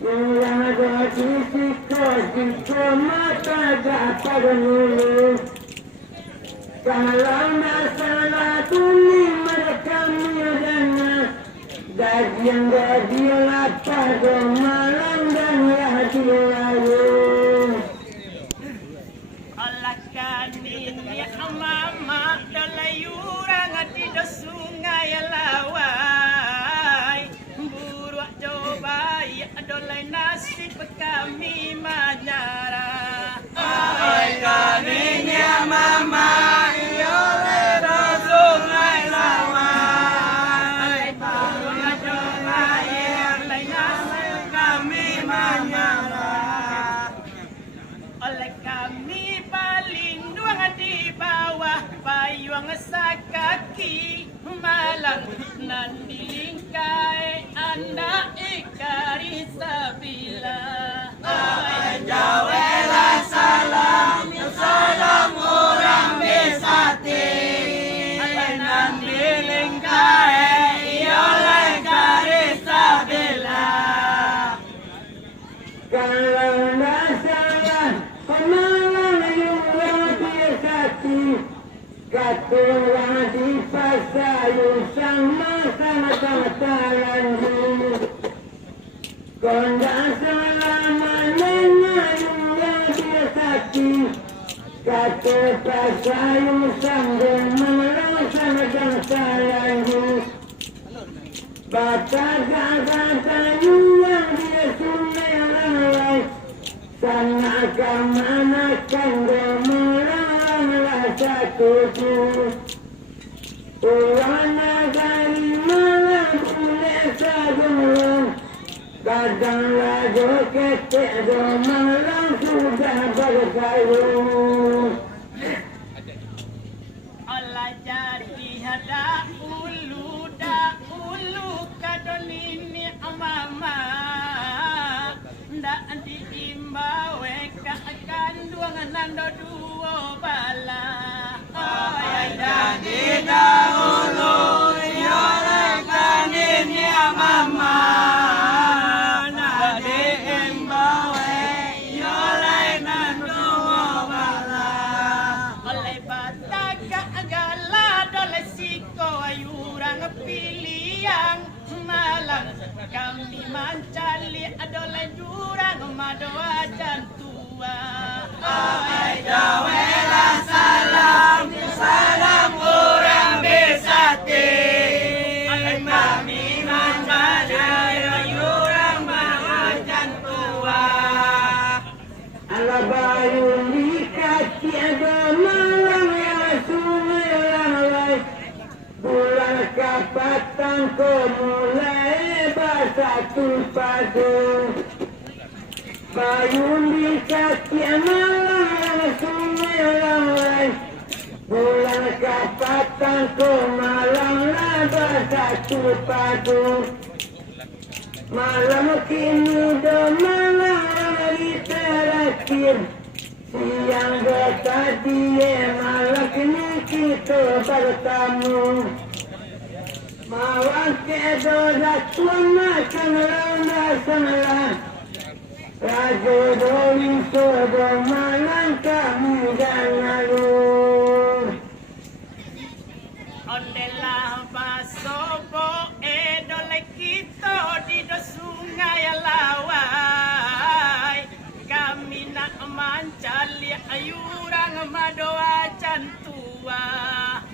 yang ada di siko mata dapat dulu. Kalau masalah tuli mereka miudana, gaji lapar malam dan lagi lalu. Ini mama dalayurang di sungai lawai buruak coba ya dolai nasib kami manyara ay kaninya mama iole do sungai lawai buruak coba ya dolai nasib kami manyara oleh kami di bawah payung sakaki malang nan dilingkai anda ikari sabila jawela salam salam orang besati nan dilingkai oleh kari sabila kalau nasalah katulang di pasayu sama-sama talanju kondang selamanya yang biasati katu pasayu sambil sama-sama talanju bata-bata yang dia sungai lalai sana kamana kandang satu Ulana dari malam mulai sabun kadang lagu ketek do malam sudah berkayun Allah jadi hada ulu kadon ini mama ndak diimbawe akan duangan do duo bala jadi dahulu yolekan ini mama ndak diimbawe yolekan duo bala oleh bataka agala dole siko ayurang pilihan malang kami mancali adole jurang madoa jantua ay jawela salam salam orang besati ay kami mancali jurang madoa jantua ala bayu dikati ada malam yang sungai lalai bulan kapatan ko mulai bersatu padu bayu dikati malam yang sungai lalai bulan kapatan ko malam bersatu padu malam kini do malam hari terakhir siang tadi malam kini kita bertemu mawang kedo datun makan ronda semalam rajo doli sodo malam kami dan lalu ondelah basobo edole kita di sungai lawai kami nak mancali ayurang madoa cantua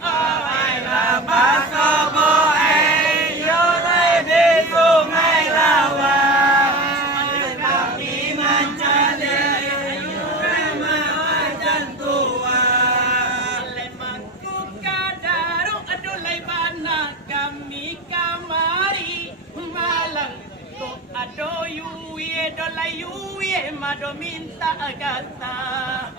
ay basobo edole di sungai lawai kami mancali ayurang madoa cantua lemangku kadaru adolai bana kami kamari malang to ado yuye dolai yuye mado minta agata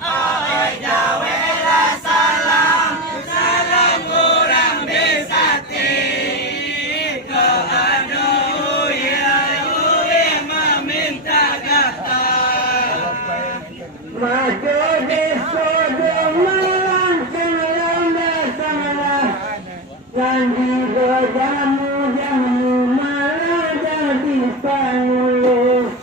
ay jawela salam salam orang besati ke ado yuye meminta agata mado desodo malam ronda semalam Nandi godamu jamu malah jadi panulu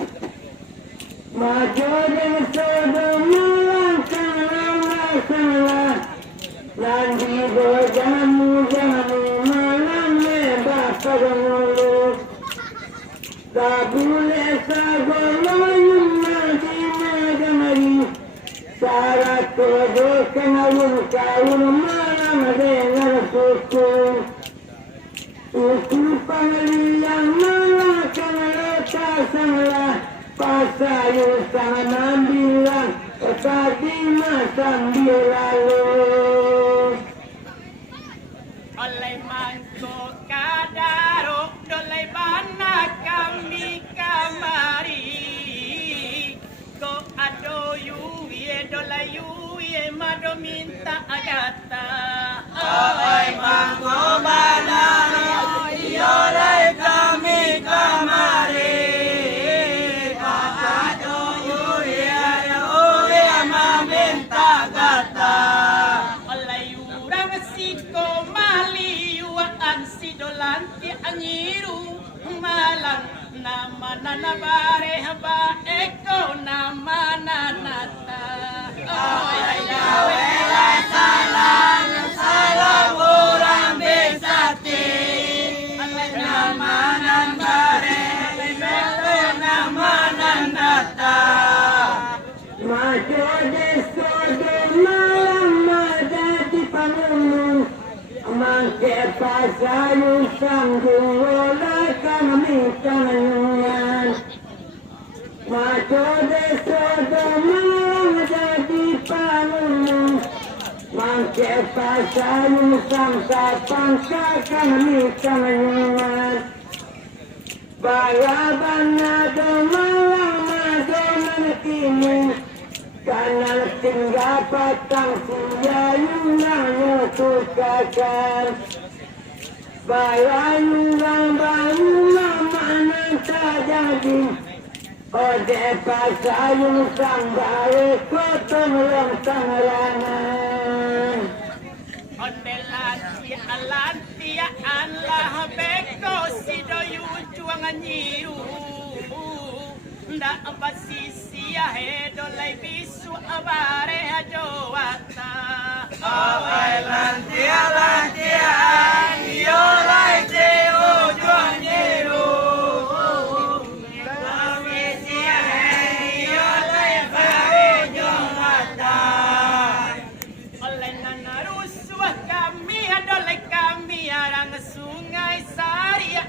Ule sa goloyong natin na gamari, sarat todo kanawin kaun malam dengar suku. Suku pangaliyang malakan letasanglah, pasayu sangan bilang, tadi sambil lalu. Oleh mangko kadaro dolai bana kami kamari ko ado yuye dolai yuye mado minta agata oleh mangko bana dolai kami kamari ko ado yuye yuye mado minta agata oleh yurang siko dolanti anyiru malang nama nana bare haba eko nama nanata oh ya wela salam salam orang besati nama nan bare eko nama nanata Majo deso de malam madati panulu. Mangke pasayu sanggung oleh kami kanyan. Majo deso domang jadi panulu. Mangke pasayu sangsa pangsa kami kanyan. Balabanna domang madonan kini. Kanal tinggal patang siayung nang tukakan, bayayung bayung mana terjadi, ode pasayung sanggare kotong long tangrangan. Ode lantia Allah beko sidoyu juangan nyiru. Ndak basisi ahe dolai bisu abare hajowata awai lantia yo lai jeo juang nyiru basisi ahe yo lai bare jowata oleh nana rusuh kami dolai kami arang sungai Saria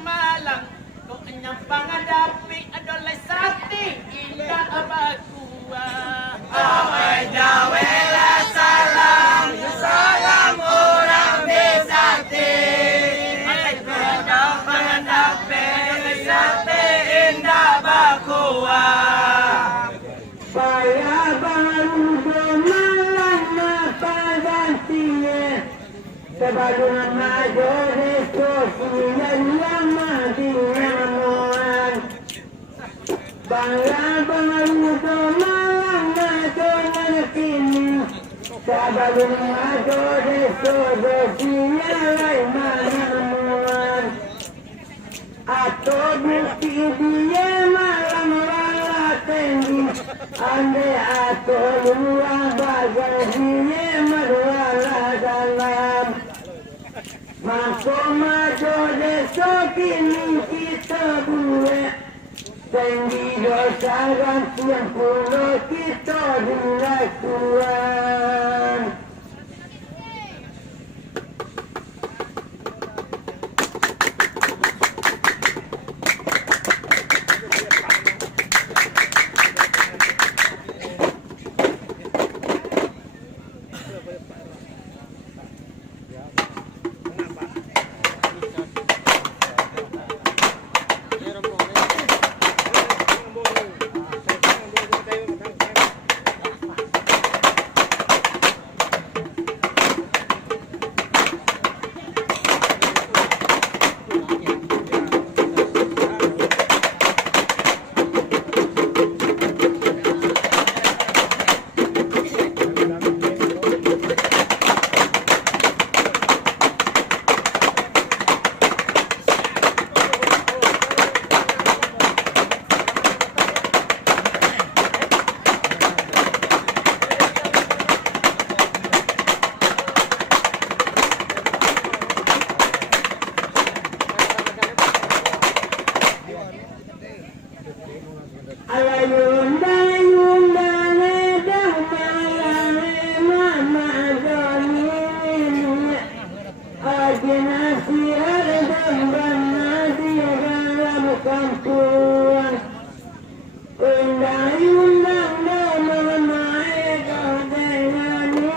Malang kok nyampang adapi adolai sati indah abakua awai jawela salam salam orang besati alai nyampang adapi sati indah abakua Saya baru malam apa gantinya sebelum majo deso siang lama dinyamuan. Bangla baru malam majo kini sebelum majo deso siang lama dinyamuan. Atau bukti dia malam rala tinggi, ande atau luang bagai dia merwala dalam. Mako majo deso kini kita buat, tinggi dosa gantian pulau kita dilakukan. Alayunda yunda leda malale mama doni ajnasi ardam nadi dalam kampung yunda yunda mama ega denani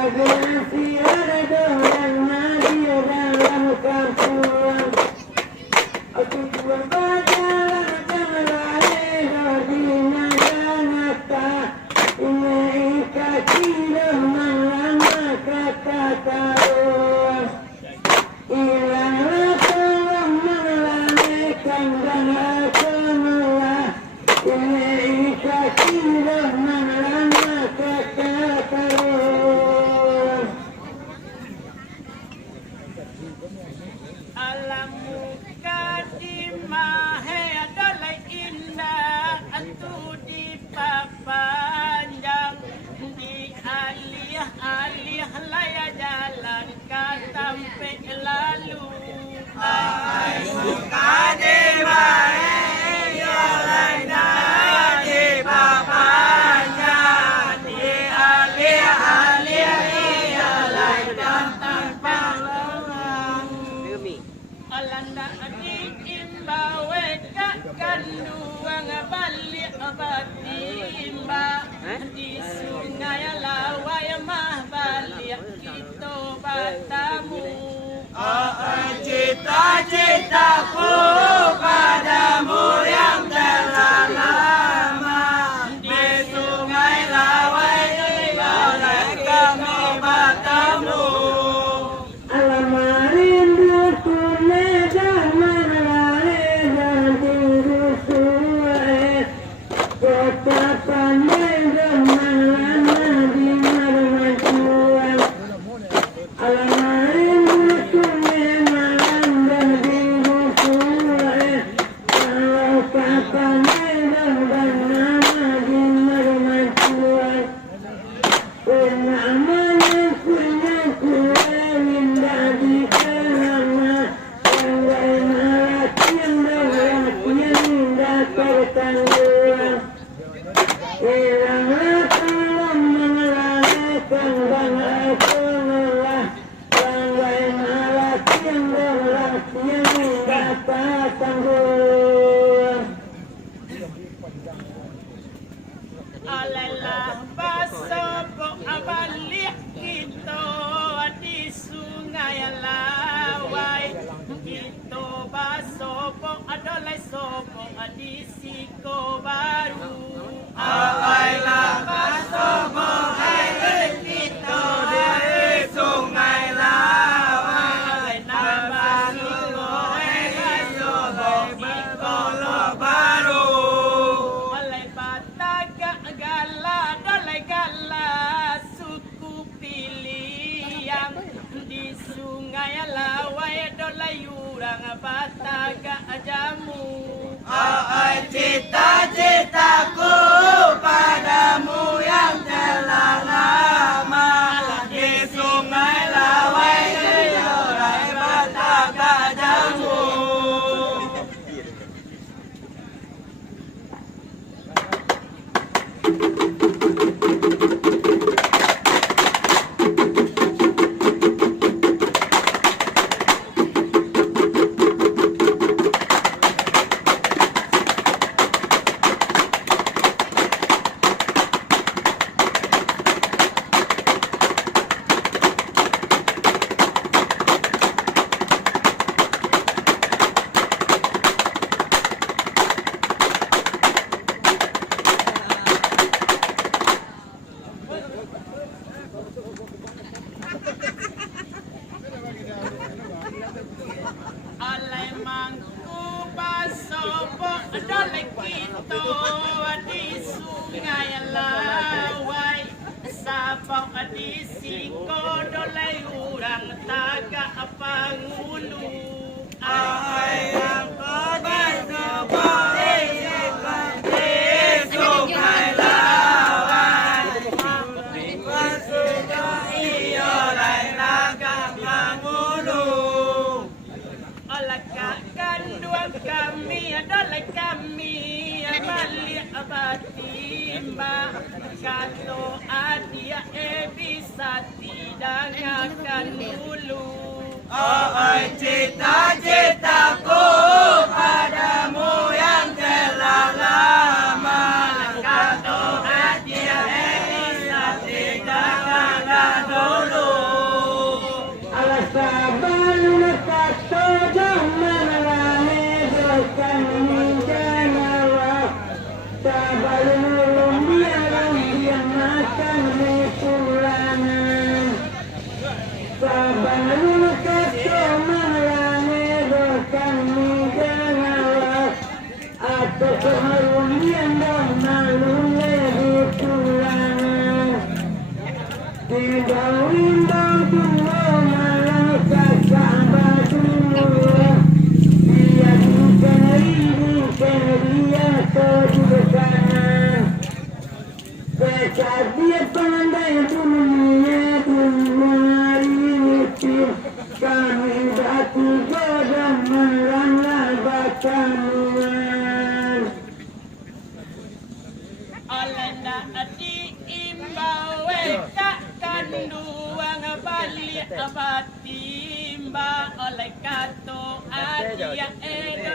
ajnasi ardam nadi dalam kampung aku berjalan alih laya jalan sampai lalu ai muka di bae jalan di papanya di alih jalan tanpa lalang alanda di imbawe kanduang balik batimba di sungai lawai mah balik kita bertemu cita-citaku padamu yang telah lama di sungai lawai boleh kami bertemu alamat rinduku nedah menalai dan tinggu suai kota pandai zaman lama di marmacuan alamat rinduku malam dan tinggu suai kalau kapan dan nama di marmacuan namanya punya kue indah di kelana tanggai malaki yang beratnya indah tertangguhan hilanglah tolong mengalahkan bangga pengelah tanggai malaki yang beratnya indah tertangguhan Alalah basopo abalik kita di sungai lawai kita basopo adolai sopo di siko baru Alalah basopo abalik kita di sungai lawai nambah lugo sopo bikolo baru Oleh bataga gala dolai gala suku pilihan di sungai lawai dolai urang bataga jamu cita-citaku padamu yang telah lama di sungai lawai dolai bataga jamu Alay mangku basopo dolai kita di sungai lawai sabang di siko dolai urang taga pangulu mangku basopo di sungai lawai basuda iyo lai taga pangulu Alaka kanduan kami adalah kami abatimba kato adia bisa tidak akan dulu. Oh cita-citaku padamu yang telah lama kato adia bisa tidak akan dulu. Alasaban kato zaman lahir dokan minjanawa sabalun dia makan repulanan sabalun kato malahir dokan minjanawa atau keharun dia malun repulanan Dindang-dindang dua malam kakak dulu dia dikeri dia kejurusanan Kecat dia pandai dunia dunia kami batu godam melanggar bakanuan Alenda diimbawe kanduang balik abatimba oleh kato adia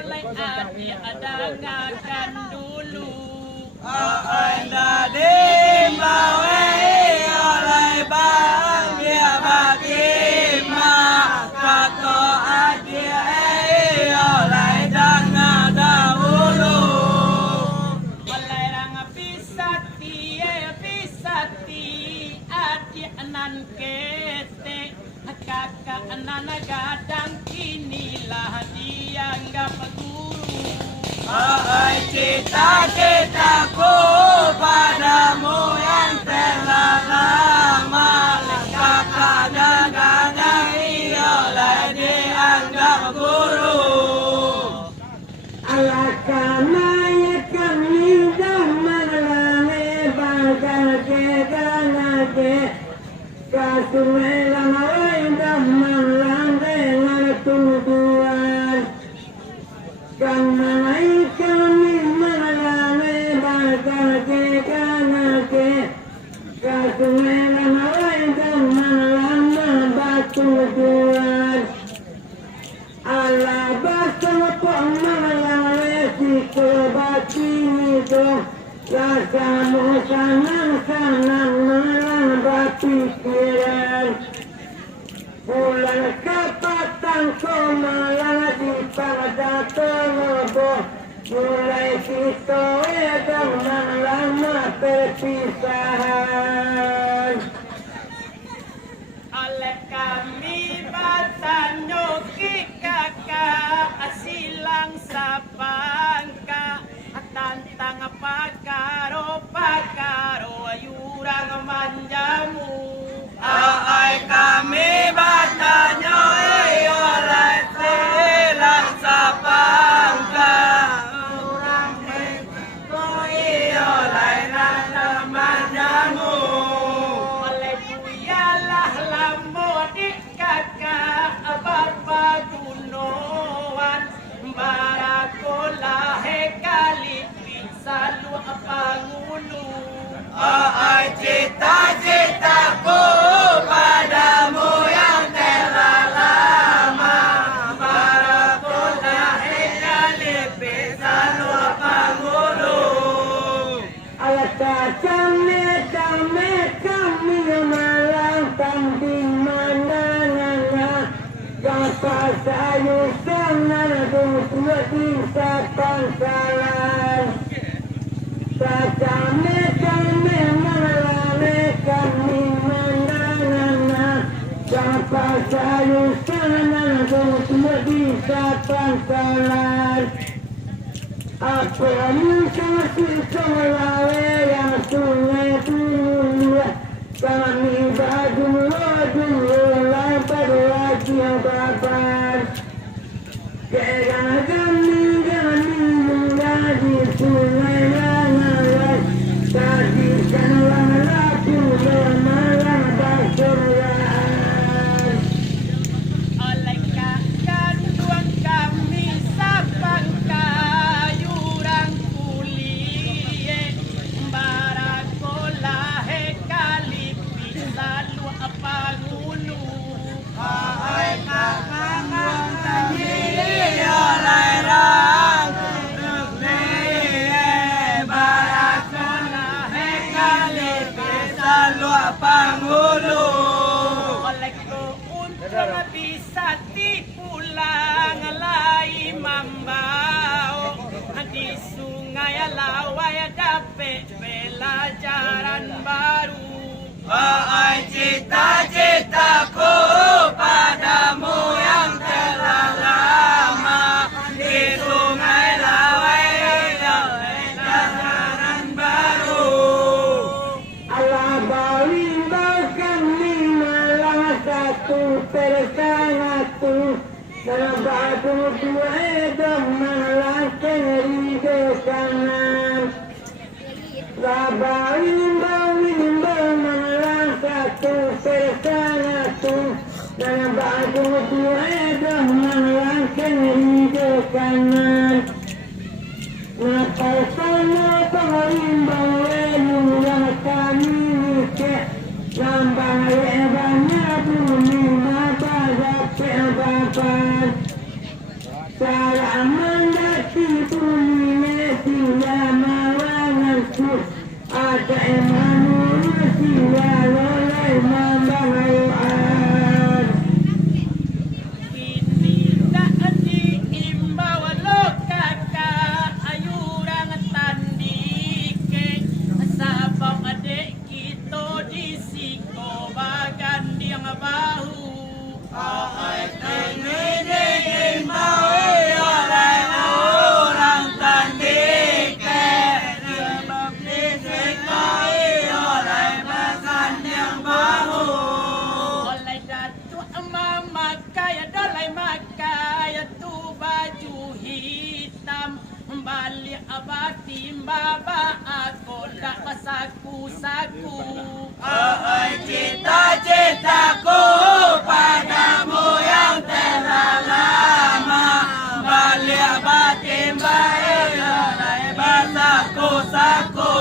oleh adia adangakan dulu. Alenda diimbawe oleh bahagia batimba kato adia oleh dangan dahulu. Nan kete kakak nan gadang inilah dianggap guru. Oh cita-citaku padamu yang telah lama kakak dan gadang ialah dianggap guru. Alakamaya kami zaman lahir bakal ke Kasumelang away damang lang dengan tuduhan Kang malay kami malami bakal ke Kasumelang away damang lang batuduhan Alabas ang pangmalami siko batinido Rasa mo sanang malang bapikiran Bulan kapatang ko malang di pagdatonobo Mulai sito edang malang perpisahan Oleh kami batanyo kakak asilang sa pangka tantang pakaro ayurang manjamu. Ay kami batanyo oleh silang sa pangka ayurang oleh nana manjamu. Oleh buyalah lamo di kakak barbagunoan barakolah kali selalu pangulu. Oh cita-citaku padamu yang telah lama barakolah kali selalu pangulu. Alata kami malang tanding mandangan Gapa sayu sangan dua bisa pangkalan kami malang kami mandangan Gapa sayu sangan dua bisa pangkalan Apa yang kasih selawe yang sungai dulu Kami baju lampar lagi yang babar kami menjadi sungai langaran Tadi sanlah laku malam basuraan Oleh kakak tuan kami sapang kayurang kuliah sungai lawai dapat pelajaran baru. Cita-citaku padamu yang telah lama di sungai lawai pelajaran baru. Allah balimbaukan 5 1 dalam batu dua melalui rido kanan. Balimbau menelan 1 dalam batu dua melalui rido kanan. Nakal sana pengalimbau yang kami ke lambang lebarnya bumi mabada pebapan. Salah mendaki bumi mesia mawanganku. Ada manusia lolai membahayakan. Ini tak diimbau lo kakak ayurang tandike sabang adik kita di siko bagan yang bahu. Ini diimbau oleh orang tandike sabang di siko oleh bagan yang bahu. Oleh datu mama kaya dolai makaya tu baju hitam balik abati baba aku tak saku-saku. Cita-citaku padamu yang telah lama balik abati baba saku-saku.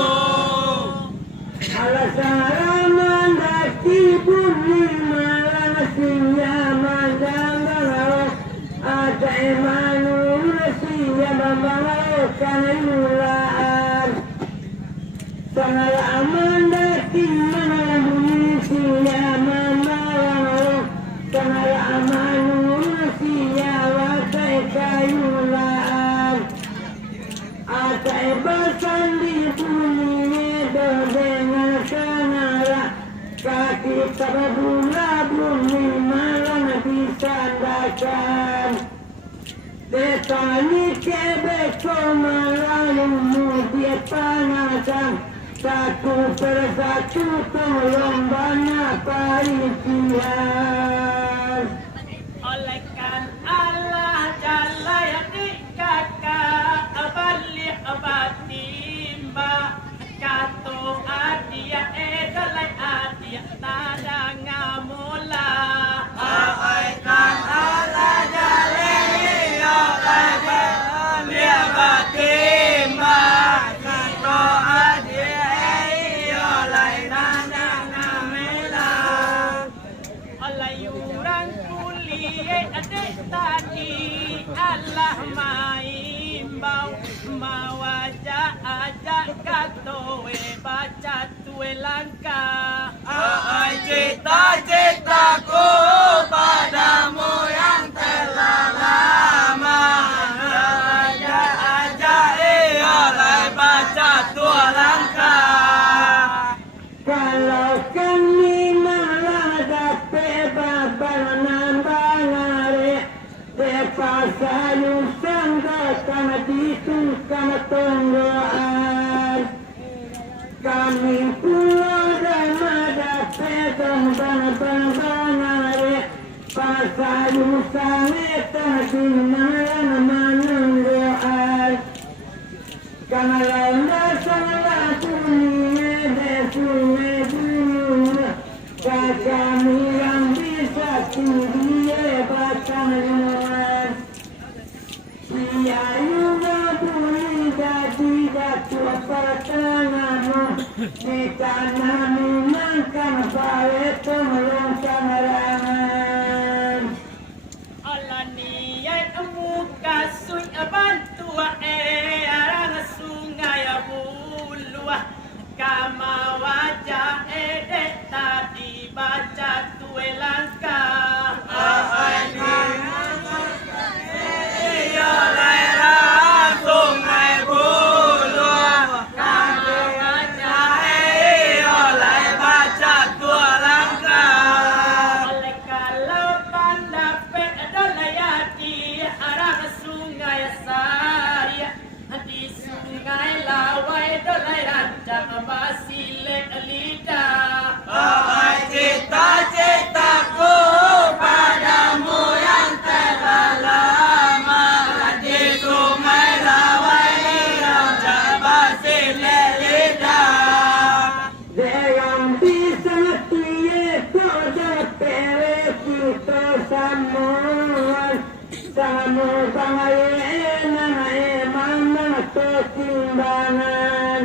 Alasara mendaki bumi manusia mandang ada manusia membahayakan yulaan. Sangat mendaki manusia membahayakan sangat manusia wakai kayulaan. Ada ebasan di bumi dengan sanara kaki terbula bumi malam disandarkan. Desa ni kebeko malamu dia panasan. Satu persatu tolong banyak parikian. Olehkan Allah jalaya di kakak balik batimba kato adia edalai adia tada ngamula. Olehkan Allah jalaya balik batimba kato adia edalai tada ngamula. Alayurang kuliah adik tadi Allah maimbau mawaja ajak katoe baca tue langkah. Cita-citaku padamu yang telah lama ajak oleh baca tue langkah. Kalau kami malah dapat babal nambangare, depa sayur sangga karena ditukar tonggoan. Kami pulau dan dapat bangare, pasayur sangga tadi malam menungguan. Karena lainnya sangatlah dunia sungai dunia, kami yang bisa tinggi batang luas. Dia juga boleh jadi datua pertengahan di tanah minangkan balik melongkang rangan. Allah niat muka sui bantu arang sungai bulu kama wajah edek tadi baca tue langkah. Sungai bulu timbangan.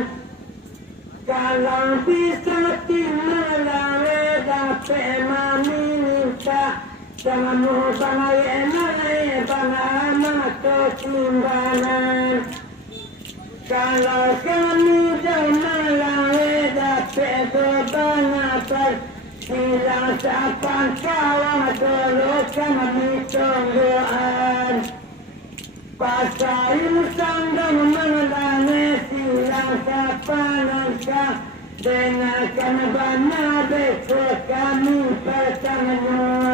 Kalau bisa timbalan dapat meminta sama bangai bangai timbangan. Kalau kami jangan dapat kebanyakan silang sapan kawan terus kami tungguan. Pasal sandang mengalami silang sapan dengarkan banyak besok kami pertemuan.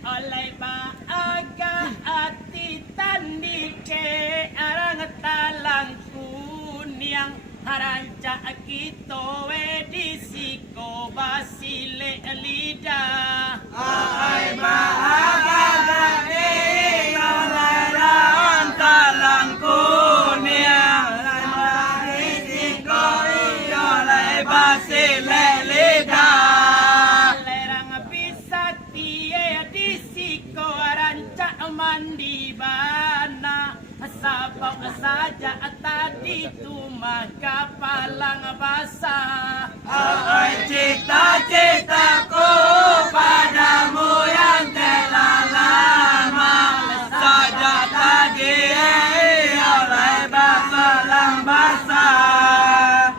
Oleh baaga hati tandike arang talang kuniang haranca kita edisiko basile lidah. Ai baaga ni olaran talang kuniang edisiko oleh basile lidah. Lerang bisa tie disiko aranca mandi bana sabau saja tadi tu maka palang basah. Ai cita-citaku padamu yang telah lama saja tadi oleh palang basah.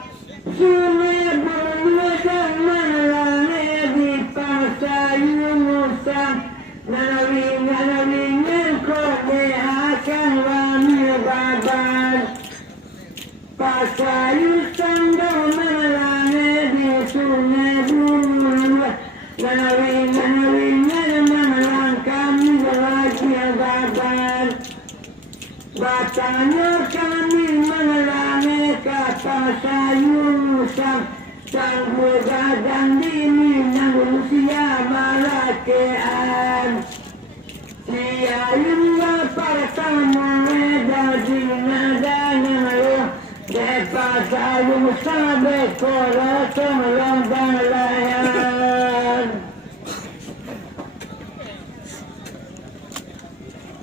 Sungai bermedang malangi di pasar Musa. Nanawi kowe akan wani baban. Pasar sandang malangi di sungai bermedang. Nanawi malang kami lagi baban. Batanya kami mengalami kata sayusan sang begadang dini manusia malakean. Siayun pertama daging nadanya lo depa sayusan bekora semlang